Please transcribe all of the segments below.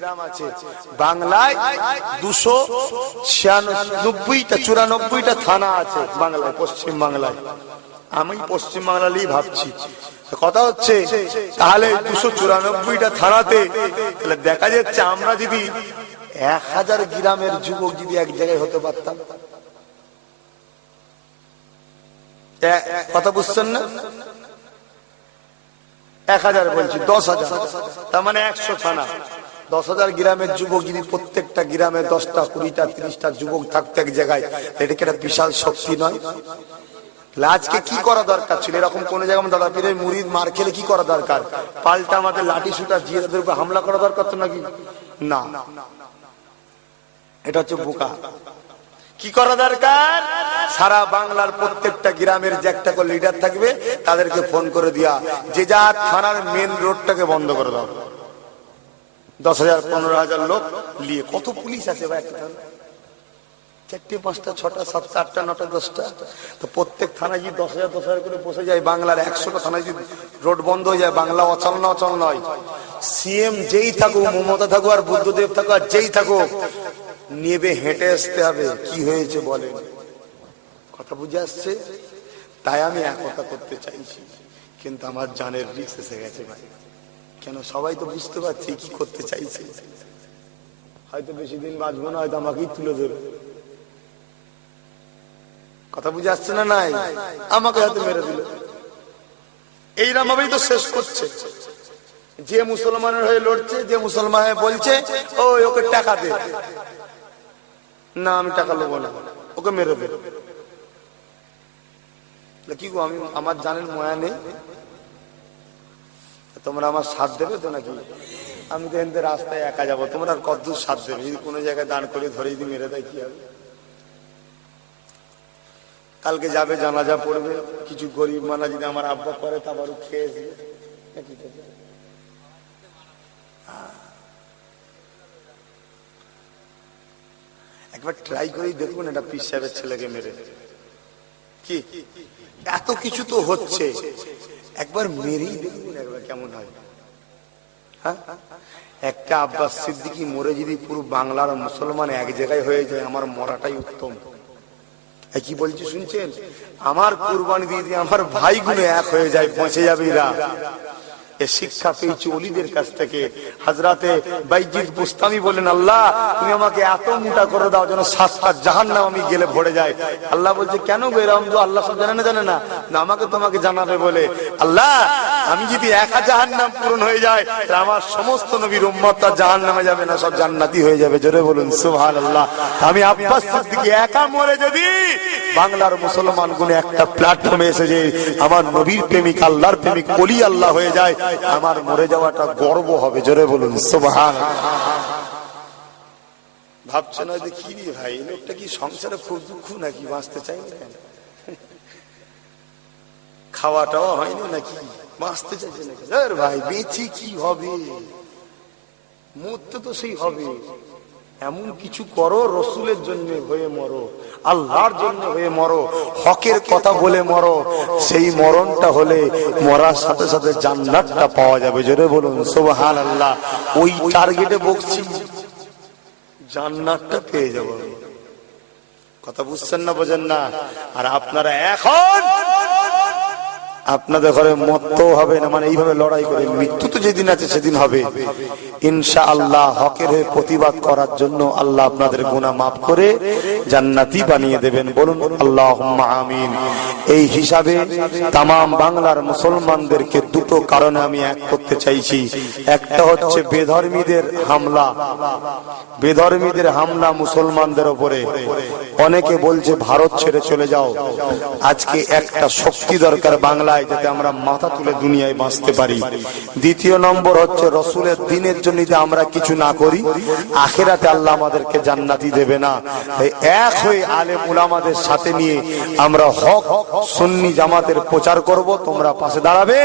গ্রাম আছে বাংলায়, 294টা থানা আছে বাংলায়, পশ্চিম বাংলায়। আমি পশ্চিম বাংলায় ভাবছি, কথা হচ্ছে তাহলে 294টা থানাতে দেখা যাচ্ছে আমরা যদি 1000 গ্রামের যুবক যদি এক জায়গায় হতে পারতাম, কথা বুঝছেন না? 1000 বলছি, 10,000, তার মানে 100 থানা, 10,000 গ্রামের যুবক যদি প্রত্যেকটা গ্রামে 10টা 20টা 30টা যুবক থাকতো এক জায়গায়, এটা কি একটা বিশাল শক্তি নয়? আজকে কি করা দরকার ছিল? এরকম কোন জায়গায় দাদা পীরের মুরিদ মার খেলে কি করা দরকার? পাল্টা আমাদের লাঠি সুটা জিয়াদের উপর হামলা করা দরকার তো নাকি? না, এটা হচ্ছে বোকা। কি করা দরকার? সারা বাংলার প্রত্যেকটা গ্রামের যে একটা করে লিডার থাকবে, তাদেরকে ফোন করে দিয়া যে যা থানার মেন রোডটাকে বন্ধ করে দাও। 10,000 15,000 লোক নিয়ে, কত পুলিশ আছে ভাই একটা থানা? 4টে 5টা 6টা 7টা 8টা 9টা 10টা, তো প্রত্যেক থানায় যদি 10,000 করে বসে যায়, বাংলার 100টা থানায় যদি রোড বন্ধ হয়ে যায়, বাংলা অচল না অচল নয়। সিএম যেই থাকুক, মমতা থাকুক আর বুদ্ধদেব থাকুক আর যেই থাকুক, নেবে হেঁটে আসতে হবে। কি হয়েছে বলেন? কথা বুঝে আসছে? তাই আমি একতা করতে চাইছি, কিন্তু আমার জানের রিস্ক এসে গেছে ভাই। কেন? সবাই তো বুঝতে পারছে কি করতে চাইছে। হয়তো বেশি দিন বাঁচবো না, হয়তো আমাকেই তুলে ধরবে। কথা বুঝে আসছে না? নাই, আমাকে হয়তো মেরে দিল। এইরকম ভাবেই তো শেষ করছে। যে মুসলমানের হয়ে লড়ছে, যে মুসলমান বলছে ওকে টাকা দে, না আমি টাকা নেবো না, ওকে মেরে দে। কি গো, আমি আমার জানের ময়া নেই? তোমরা আমার সাথ দেবে তো নাকি? আমি তো এখান থেকে রাস্তায় একা যাবো, তোমরা আর কতদূর সাথ দেবে? যদি কোনো জায়গায় দান করে ধরে যদি মেরে দেয় কি হবে? কালকে যাবে, জানাজা পড়বে, কিছু গরিব মানা যদি আমার আব্বা করে, তারপরও খেয়েছে। একবার ট্রাই করেই দেখুন, এটা পীর সাহেবের ছেলেকে মেরে। কি এত কিছু তো হচ্ছে, একবার মেরেই দেখুন একবার কেমন হয়। হ্যাঁ, একটা আব্বাস সিদ্দিকী মরে যদি পুরো বাংলার মুসলমান এক জায়গায় হয়ে যায়, আমার মরাটাই উত্তম। কি বলছি শুনছেন? আমার কুরবানি দিয়ে দিয়ে আমার ভাইগুলো এক হয়ে যায়, পৌঁছে যাবে এরা। এ শিক্ষা পেয়েছি ওলিদের কাছ থেকে। হযরতে বাইজিদ বুস্তামি বলেন, আল্লাহ তুমি আমাকে এত মোটা করে দাও যেন 7টা জাহান্নাম আমি গেলে ভরে যায়। আল্লাহ বলছে, কেন গো এরকম? তো আল্লাহ সব জানে না? আমাকে তোমাকে জানাবে বলে। আল্লাহ আমি যদি একা জাহান্নাম পূরণ হয়ে যায়, আমার সমস্ত নবীর উম্মতটা জাহান্নামে যাবে না, সব জান্নাতি হয়ে যাবে। জোরে বলুন সুবহানাল্লাহ। আমি আব্বাস সিদ্দিকী একা মরে যদি বাংলার মুসলমান গুলো একটা প্ল্যাটফর্মে এসে যে আমার নবীর প্রেমিক, আল্লাহর প্রেমিক, ওলি আল্লাহ হয়ে যায়, আমার মরে যাওয়াটা গর্ব হবে। জোরে বলুন সুবহানাল্লাহ। ভাবছে না যে কি রে ভাই, লোকটা কি সংসারে খুব দুঃখ নাকি? বাঁচতে চাই না, খাওয়াটাও হয়নি নাকি? বাঁচতে চাইছে নাকি? ভাই বেঁচে কি হবে? মরতে তো সেই হবে। এমন কিছু করো, রসুলের জন্য হয়ে মরো, আল্লাহর জন্য হয়ে মরো, হকের কথা বলে মরো। সেই মরণটা হলে মরার সাথে সাথে জান্নাতটা পাওয়া যাবে। জোরে বলুন সুবহানাল্লাহ। ওই টার্গেটে বকছি, জান্নাতটা পেয়ে যাবো। কথা বুঝছেন না? বোঝেন না? আর আপনারা এখন আপনাদের ঘরে মরতেও হবে না, মানে এইভাবে লড়াই করে, মৃত্যু তো যেদিন আছে সেদিন হবে ইনশাআল্লাহ। হকের হয়ে প্রতিবাদ করার জন্য আল্লাহ আপনাদের গুনাহ মাফ করে জান্নাতি বানিয়ে দেবেন। বলুন আল্লাহুম্মা আমিন। এই হিসাবে তামাম বাংলার মুসলমানদেরকে দুটো কারণে আমি এক করতে চাইছি। একটা হচ্ছে বেধর্মীদের হামলা, বেধর্মীদের হামলা মুসলমানদের উপরে। অনেকে বলছে ভারত ছেড়ে চলে যাও। আজকে একটা শক্তি দরকার বাংলায়, যাতে আমরা মাথা তুলে দুনিয়ায় বাঁচতে পারি। দ্বিতীয় নম্বর হচ্ছে রসুলের দ্বীনের জন্য যদি আমরা কিছু না করি, আখিরাতে আল্লাহ আমাদেরকে জান্নাতি দেবে না। তাই এক হয়ে আলেম উলামাদের সাথে নিয়ে আমরা হক সুন্নি জামাতের প্রচার করব, তোমরা পাশে দাঁড়াবে।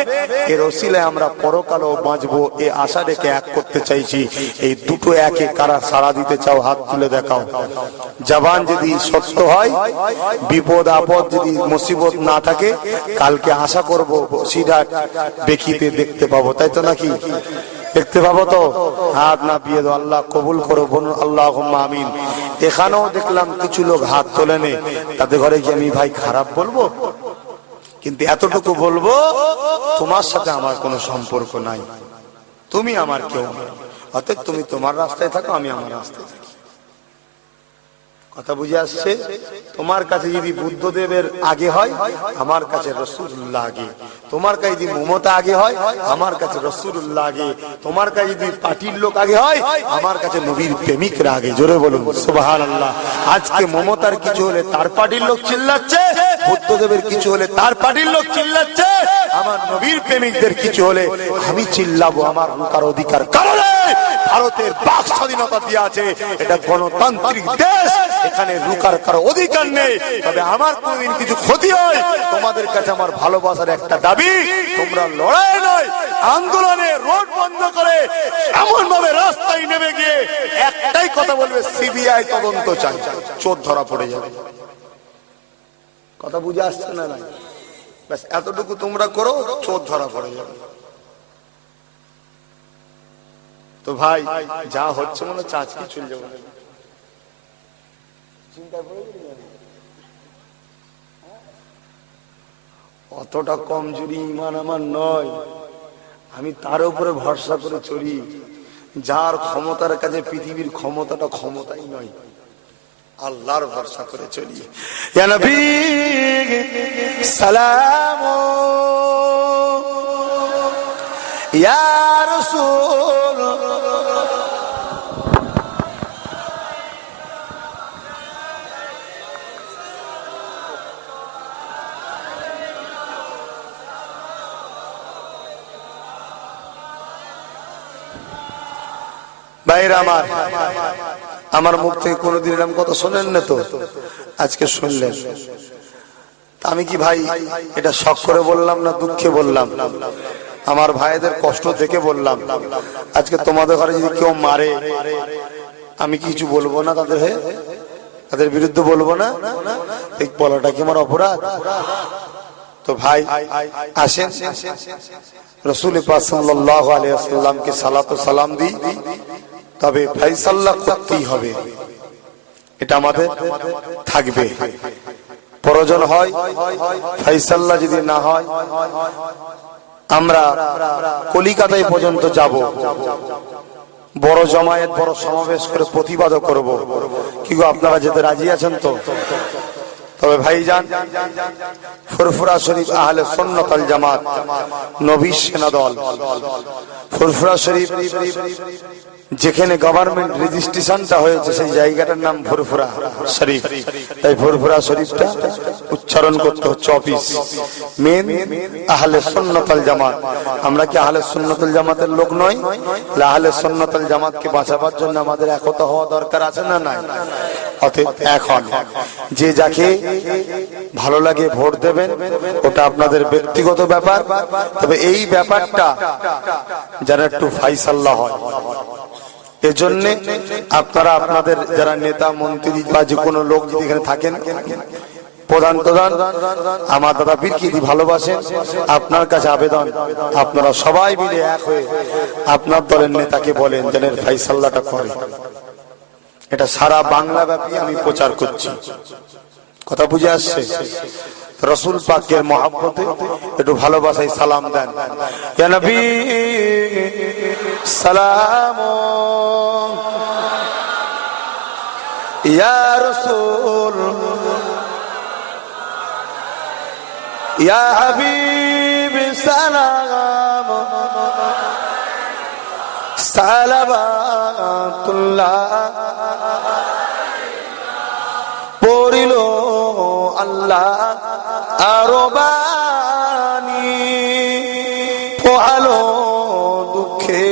এর ওসিলায় আমরা পরকালেও বাঁচবো, এই আশা রেখে এক করতে চাইছি। এই দুটো একে কারা সাড়া দিতে চাও হাত তুলে দেখাও। জবান যদি সত্য হয়, বিপদ আপদ যদি মুসিবত না থাকে, কালকে আশা করবো সিরাত বেকিতে দেখতে পাবো, তাই তো নাকি? দেখতে পাবো তো? হাত না পিয়ে দাও, আল্লাহ কবুল করো, বলুন আল্লাহুম্মা আমিন। এখানেও দেখলাম কিছু লোক হাত তোলেনে, তাদের ঘরে কি আমি ভাই খারাপ বলবো? কিন্তু এতটুকু বলবো, তোমার সাথে আমার কোনো সম্পর্ক নাই, তুমি আমার কেউ না, অতএব তুমি তোমার রাস্তায় থাকো, আমি আমার রাস্তায় থাকি। কথা বুঝে আসছে? তোমার কাছে যদি বুদ্ধদেবের আগে হয়, আমার কাছে রাসূলুল্লাহ আগে। তোমার কাছে যদি মমতা আগে হয়, আমার কাছে রাসূলুল্লাহ আগে। তোমার কাছে যদি পার্টির লোক আগে হয়, আমার কাছে নবীর প্রেমিকরা আগে। জোরে বলুন সুবহানাল্লাহ। আজকে মমতার কিছু হলে তার পার্টির লোক চিল্লাচ্ছে, বুদ্ধদেবের কিছু হলে তার পার্টির লোক চিল্লাচ্ছে, আমার নবীর প্রেমিকদের কিছু হলে আমি চিল্লাবো। আমার রুকার অধিকার কারণে ভারতের বাক স্বাধীনতা দিয়ে আছে, এটা গণতান্ত্রিক দেশ, এখানে রুকার কারো অধিকার নেই। তবে আমার কোনদিন কিছু ক্ষতি হয়, তোমাদের কাছে আমার ভালোবাসার একটা দাবি, তোমরা লড়াই নয় আন্দোলনে রোড বন্ধ করে এমন ভাবে রাস্তায় নেমে গিয়ে একটাই কথা বলবে, সিবিআই তদন্ত চাই, চোর ধরা পড়ে যাবে। কথা বুঝে আসছে না? নাই, ব্যাস এতটুকু তোমরা করো, চোর ধরা পড়ে যাবে। তো ভাই যা হচ্ছে মনে হচ্ছে আজকে চলে যাবো। অতটা কমজোরি ইমান আমার নয়, আমি তার উপরে ভরসা করে চলি, যার ক্ষমতার কাছে পৃথিবীর ক্ষমতাটা ক্ষমতাই নয়, আল্লাহর ভরসা করে চলি। ইয়া নবী সালাম, ইয়া রাসূল ভাইরা আমার মুখ থেকে কোনোদিন এরকম কথা শোনেন না তো, আজকে শুনলেন। আমি কি ভাই এটা শখ করে বললাম না দুঃখে বললাম? আমার ভাইদের কষ্ট দেখে বললাম। আজকে তোমাদের ঘরে যদি কেউ মারে, আমি কিছু বলবো না তাদের হয়ে, তাদের বিরুদ্ধে বলবো না, এই বলাটা কি আমার অপরাধ? তো ভাই আসেন রাসূল পাক সাল্লাল্লাহু আলাইহি ওয়াসাল্লামকে সালাত ও সালাম দিই, তবে ফয়সালা করতেই হবে, এটা আমাদের থাকবে। প্রয়োজন হয় ফয়সালা যদি না হয়, আমরা কলিকাতায় পর্যন্ত যাব, বড় জমায়েত বড় সমাবেশ করে প্রতিবাদও করব। কি গো, আপনারা যেতে রাজি আছেন তো? তবে ভাইজান, ফুরফুরা শরীফ আহলে সুন্নাত ওয়াল জামাত নবীর সেনা দল, ফুরফুরা শরীফ যেখানে গভর্নমেন্ট রেজিস্ট্রেশনটা হয়েছে সেই জায়গাটার নাম ফুরফুরা শরীফ, তাই ফুরফুরা শরীফটা উচ্চারণ করতে হচ্ছে অফিস। মেন আহলে সুন্নাত ওয়াল জামাত। আমরা কি আহলে সুন্নাত ওয়াল জামাতের লোক নই? আহলে সুন্নাত ওয়াল জামাতকে বাঁচাবার জন্য আমাদের একতা হওয়া দরকার আছে না নাই? অতএব এখন যে যাকে ভালো লাগে ভোট দেবেন, ওটা আপনাদের ব্যক্তিগত ব্যাপার, তবে এই ব্যাপারটা যেন একটু ফাইসাল্লা হয়, এজন্য আপনারা আপনাদের যারা নেতা মন্ত্রী বা যে কোনো লোক যদি এখানে থাকেন, প্রধান আমার দাদা পীরকে ভালোবাসেন, আপনার কাছে আবেদন, আপনারা সবাই মিলে এক হয়ে আপনার দলের নেতাকে বলেন যেন ফাইসাল্লাটা করে। এটা সারা বাংলা ব্যাপী আমি প্রচার করছি। কথা বুঝে আসছে? রাসূল পাকের মহব্বতে একটু ভালোবাসায় সালাম দেন। ইয়া নবী সালাম, ইয়া রাসূল, ইয়া হাবিব সালাম, সালাওয়াতুল্লাহ পড়িল আল্লাহ আরবানি, পোহালো দুঃখে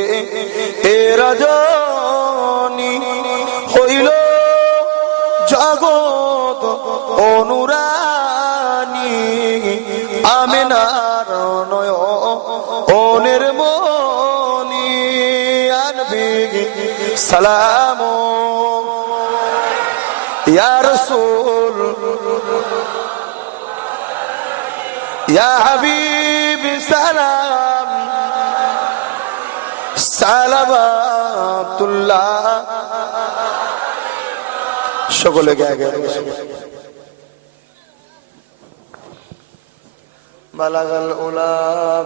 এ রজনী, হইল জগৎ অনুরানী, আমিনার নয়নের মনি, আনবি সালাম, ইয়া রাসূল, ইয়া হাবিব সালাম, সালাবাতুল্লাহ সকলে গায়ে গায়ে বালাগাল উলা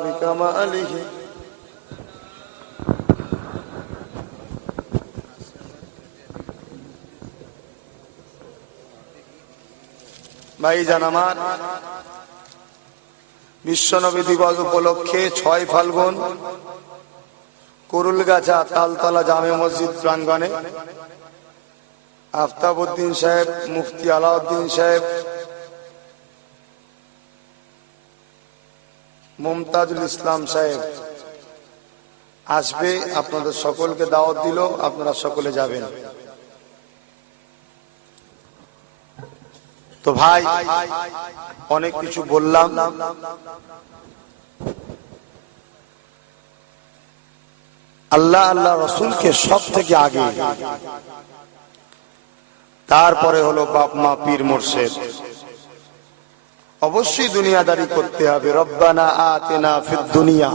বিকামালিহি ভাইজান আমার, বিশ্বনবী দিবস উপলক্ষে 6 ফাল্গুন কুরুলগাছা তালতলা জামে মসজিদ প্রাঙ্গণে আফতাবউদ্দিন সাহেব, মুফতি আলাউদ্দিন সাহেব, মুমতাজুল ইসলাম সাহেব আসবে। আপনাদের সকলকে দাওয়াত দিল, আপনারা সকলে যাবেন। তো ভাই, অনেক কিছু বললাম, আল্লাহ আল্লাহ রসুলকে সব থেকে আগে, তারপরে হলো বাপ মা পীর মুর্শিদ। অবশ্যই দুনিয়াদারি করতে হবে। রব্বানা আতিনা ফিদ দুনিয়া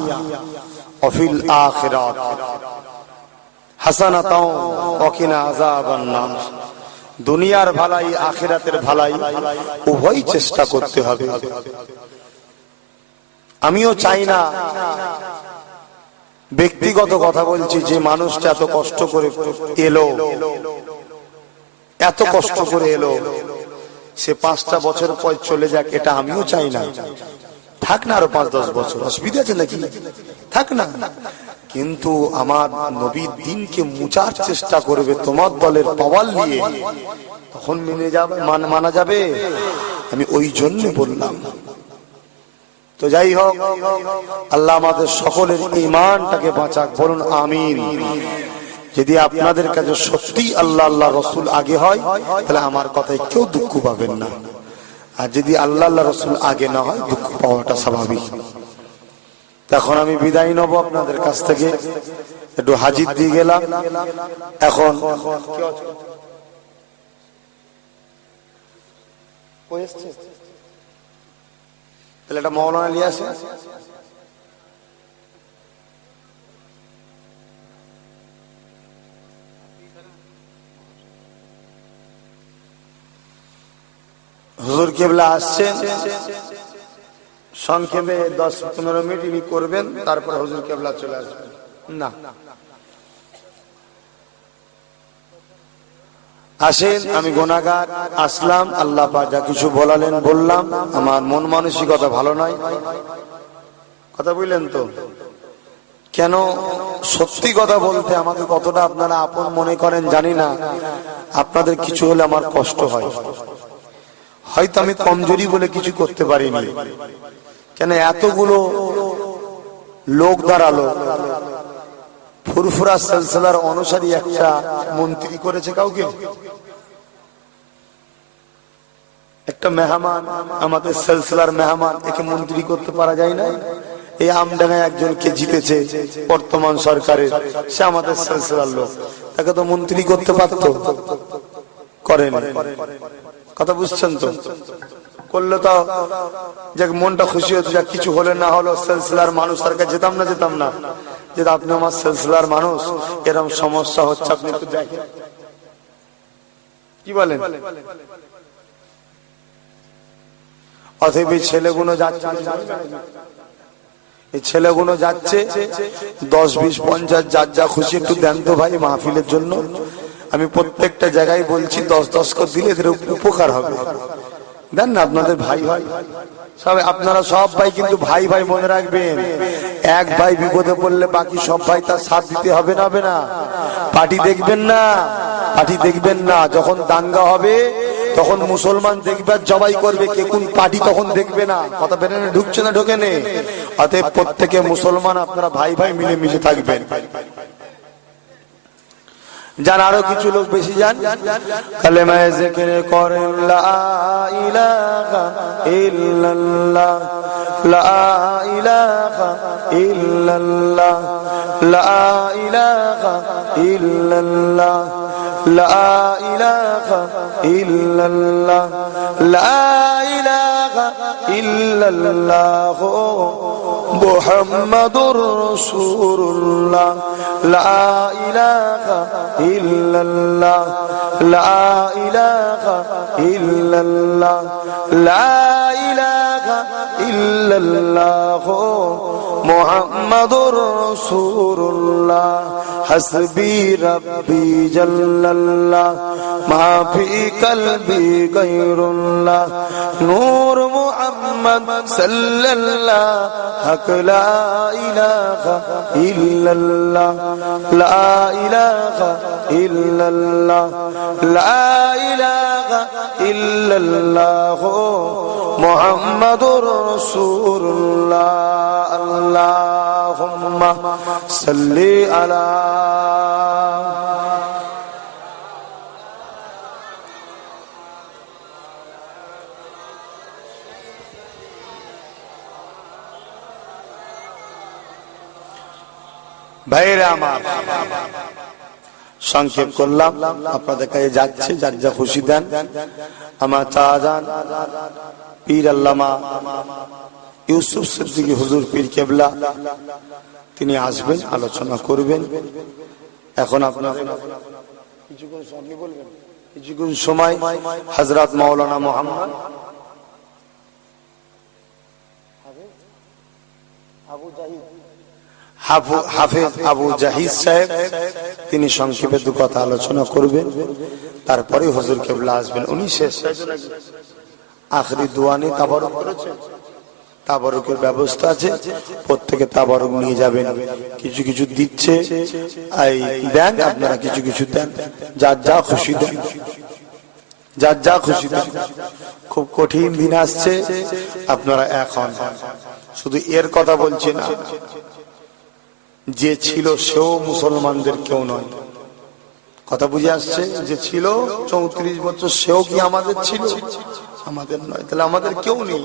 ওয়া ফিল আখিরাত হাসানাতাও ওয়া কিনা আযাবান নার। দুনিয়ার ভালাই আখিরাতের ভালাই উভয় চেষ্টা করতে হবে। আমিও চাই না, ব্যক্তিগত কথা বলছি, যে মানুষটা এত কষ্ট করে এলো, এত কষ্ট করে এলো, সে 5টা বছর পর চলে যাক, এটা আমিও চাই না। থাক না আরো 5-10 বছর, অসুবিধা আছে নাকি? থাক না। কিন্তু আমার নবীর দিনকে মুচার চেষ্টা করবে তোমার দলের পাওয়ার নিয়ে, তখন মেনে যাবে, মানা যাবে। আমি ওই জন্য বললাম। তো যাই হোক, আল্লাহ আমাদের সকলের ঈমানটাকে বাঁচাক, বলুন আমিন। যদি আপনাদের কাছে সত্যি আল্লাহ আল্লাহ রসুল আগে হয়, তাহলে আমার কথায় কেউ দুঃখ পাবেন না। আর যদি আল্লাহ আল্লাহ রসুল আগে না হয়, দুঃখ পাওয়াটা স্বাভাবিক। তখন আমি বিদায় নেব আপনাদের কাছ থেকে, একটু হাজির দিয়ে গেলাম। এখন তাহলে এটা মৌলানা নিয়ে আসে। হুজুর কেবলা আসছেন, সংক্ষেপে 10-15 মিনিট ইনি করবেন, তারপর হুজুর কেবলা চলে আসবেন। না আসেন, আমি গুনাহগার, আসলাম, আল্লাহ পাক যা কিছু বলালেন বললাম। আমার মন মানসিকতা ভালো নয়, কথা বুঝলেন তো? কেন সত্যি কথা বলতে আমাকে কতটা আপনারা আপন মনে করেন জানি না। আপনাদের কিছু হলে আমার কষ্ট হয়। হয়তো আমি কমজোরি বলে কিছু করতে পারিনি, কেন এতগুলো লোক দাঁড়ালো, ফুরফুরা সিলসিলার অনুসারী একটা মন্ত্রী করেছে কাউকে, একটা মেহমান, আমাদের সিলসিলার মেহমান, একে মন্ত্রী করতে পারা যায় না। এই আমডাঙ্গায় একজনকে জিতেছে বর্তমান সরকারের, সে আমাদের সিলসিলার লোক, তাকে তো মন্ত্রী করতে পারতো, করেন। কথা বুঝছেন তো? করলে তো যে মনটা খুশি হতো, যা কিছু হলে না হলো, সিলসিলার মানুষ তার কাছে যেতাম না, যে আপনি আমার সিলসিলার মানুষ, এরকম সমস্যা হচ্ছে, আপনি একটু দেখেন, কি বলেন? অতএব এই ছেলেগুলো যাচ্ছে, এই ছেলেগুলো যাচ্ছে 10, 20, 50 যার যা খুশি একটু দেন তো ভাই মাহফিলের জন্য। আমি প্রত্যেকটা জায়গায় বলছি 10-10 করে দিলে এদের উপকার হবে। দেন না, আপনাদের ভাই ভাই সব, আপনারা সব ভাই, কিন্তু ভাই ভাই মনে রাখবেন, এক ভাই বিপদে পড়লে বাকি সব ভাই তার সাথ দিতে হবে না, হবে না। পার্টি দেখবেন না, পার্টি দেখবেন না। যখন দাঙ্গা হবে তখন মুসলমান দেখবে জবাই করবে, কে কোন পার্টি তখন দেখবে না। কথা বের না, ঢুকছে না, ঢোকে নে। অতএব প্রত্যেকে মুসলমান আপনারা ভাই ভাই মিলেমিশে থাকবেন। যান আরো কিছু লোক বেশি যান, কালেমায়ে জিকির করেন, লা ইলাহা ইল্লাল্লাহ, লা ইলাহা ইল্লাল্লাহ, লা ইলাহা ইল্লাল্লাহ, লা ইলাহা ইল্লাল্লাহ, লা ইলাহা ইল্লাল্লাহ, মুহাম্মাদুর রাসূলুল্লাহ লা ইলাহা ইল্লাল্লাহ লা ইলাহা ইল্লাল্লাহ লা ইলাহা ইল্লাল্লাহ মুহাম্মাদুর রাসূলুল্লাহ হাসবি রাব্বি জাল্লাল্লাহ মা ফি কলবি গায়রুল্লাহ নূর মুহাম্মদ সাল্লাল্লাহ হক লা ইলাহা ইল্লাল্লাহ লা ইলাহা ইল্লাল্লাহ লা ইলাহা ইল্লাল্লাহ মুহাম্মাদুর রাসূলুল্লাহ আল্লাহুম্মা সাল্লি আলা ভাইরা আমার, সংক্ষেপ করলাম, আপনাদের কাছে যাচ্ছে, যার যা খুশি দেন। আমার চাচাজান পীর আল্লামা ইউসুফ সিদ্দিকী হুজুর পীর কেবলা তিনি আসবেন, আলোচনা করবেন। এখন আপনার কিছুক্ষণ সময় হযরত মাওলানা মুহাম্মদ হাফেজ আবু জাহিদ সাহেব তিনি সংক্ষেপে দু কথা আলোচনা করবেন, তারপরে হুজুর কেবলা আসবেন। উনি শেষ আখরি দোয়ানি তাবারুক করেছেন, তাবারুকের ব্যবস্থা আছে, প্রত্যেকে তাবারুক নিয়ে যাবেন। কিছু কিছু দিচ্ছে, এই দেন, আপনারা কিছু কিছু দেন, যার যা খুশি দেন, যার যা খুশি দেন। খুব কঠিন দিন আসছে, আপনারা এখন শুধু এর কথা বলছি না, যে ছিল সেও মুসলমানদের কেউ নয়। কথা বুঝে আসছে? যে ছিল 34 বছর সেও কি আমাদের ছিল? আমাদের নয়। তাহলে আমাদের কেউ নেই,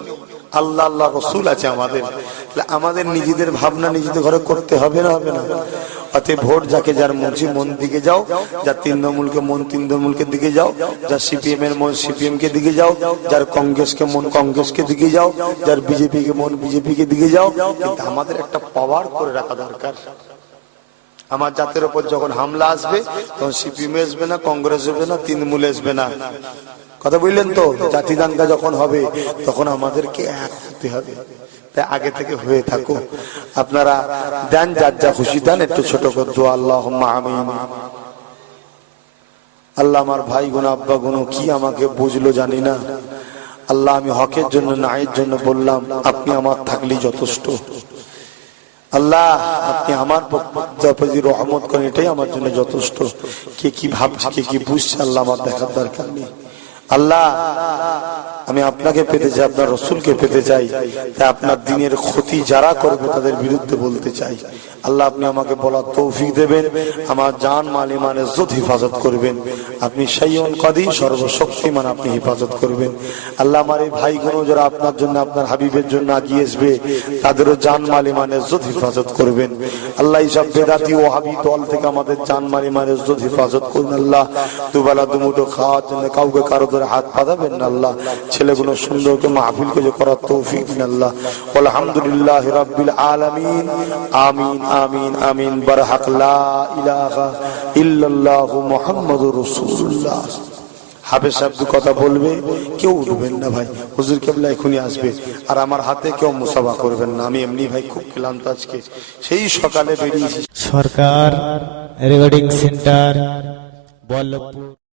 আল্লাহ আল্লাহ রসুল আছে আমাদের। আমাদের নিজেদের ভাবনা নিজেদের ঘরে করতে হবে না? হবে না? অতএব ভোট যাকে যার মর্জি মন দিকে যাও, যার তৃণমূলকে মন তৃণমূলকে দিকে যাও, যার সিপিএম এর মন সিপিএম কে দিকে যাও, যার কংগ্রেসকে মন কংগ্রেসকে দিকে যাও, যার বিজেপি কে মন বিজেপি কে দিকে যাও। কিন্তু আমাদের একটা পাওয়ার করে রাখা দরকার। আমার জাতের উপর যখন হামলা আসবে তখন সিপিএম আসবে না, কংগ্রেস আসবে না, তৃণমূল আসবে না। কথা বুঝলেন তো? জাতি দাঙ্গা যখন হবে তখন আমাদেরকে এক হতে হবে। তাই আগে থেকে হয়ে থাকো। আপনারা দেন, যার যা খুশি দেন। একটু ছোট করে দোয়া, আল্লাহুম্মা আমিন। আল্লাহ, আমার ভাই গুণ আব্বা গুণ কি আমাকে বুঝলো জানি না। আল্লাহ, আমি হকের জন্য ন্যায়ের জন্য বললাম, আপনি আমার থাকলেই যথেষ্ট। আল্লাহ, আপনি আমার প্রতি রহমত করেন, এটাই আমার জন্য যথেষ্ট। কে কি ভাবছে, কে কি বুঝছে, আল্লাহ আমার দেখার দরকার নেই। আল্লাহ, আমি আপনাকে পেতে চাই, আপনার রসুলকে পেতে চাই। তাই আপনার দিনের ক্ষতি যারা করবে তাদের বিরুদ্ধে বলতে চাই। আল্লাহ, আপনি আমাকে বলার তৌফিক দেবেন, আমার জান মাল ইমান ইজ্জত হিফাজত করবেন। আপনি শাইউন কাদির, সর্বশক্তিমান, আপনি হিফাজত করবেন। আল্লাহ, আমার এই ভাইগুলো যারা আপনার জন্য আপনার হাবিবের জন্য আগিয়ে আসবে তাদেরও জান মাল ইমান ইজ্জত হিফাজত করবেন। আল্লাহ, এইসব বেদাতি ও হাবি দল থেকে আমাদের জান মাল ইমান ইজ্জত হিফাজত করুন। আল্লাহ, দুবেলা দুমুঠো খাওয়ার জন্য কাউকে কারো ধরে হাত পাতাবেন না। আল্লাহ, ছেলেগুলো সুন্দরকে মাহফিলকে যে করার তৌফিক দিন। আল্লাহ, আলহামদুলিল্লাহ রাব্বিল আলামিন। আমিন আমিন আমিন। বারহাক লা ইলাহা ইল্লাল্লাহু মুহাম্মাদুর রাসূলুল্লাহ। হাফেজ সাহেব দু কথা বলবে, কেউ উঠবেন না ভাই। হুজুর কেবলা এখনই আসবে, আর আমার হাতে কেউ মুসাফা করবেন না। আমি এমনি ভাই খুব ক্লান্ত আজকে, সেই সকালে বেরিয়েছি। সরকার রেকর্ডিং সেন্টার, বল্লভপুর।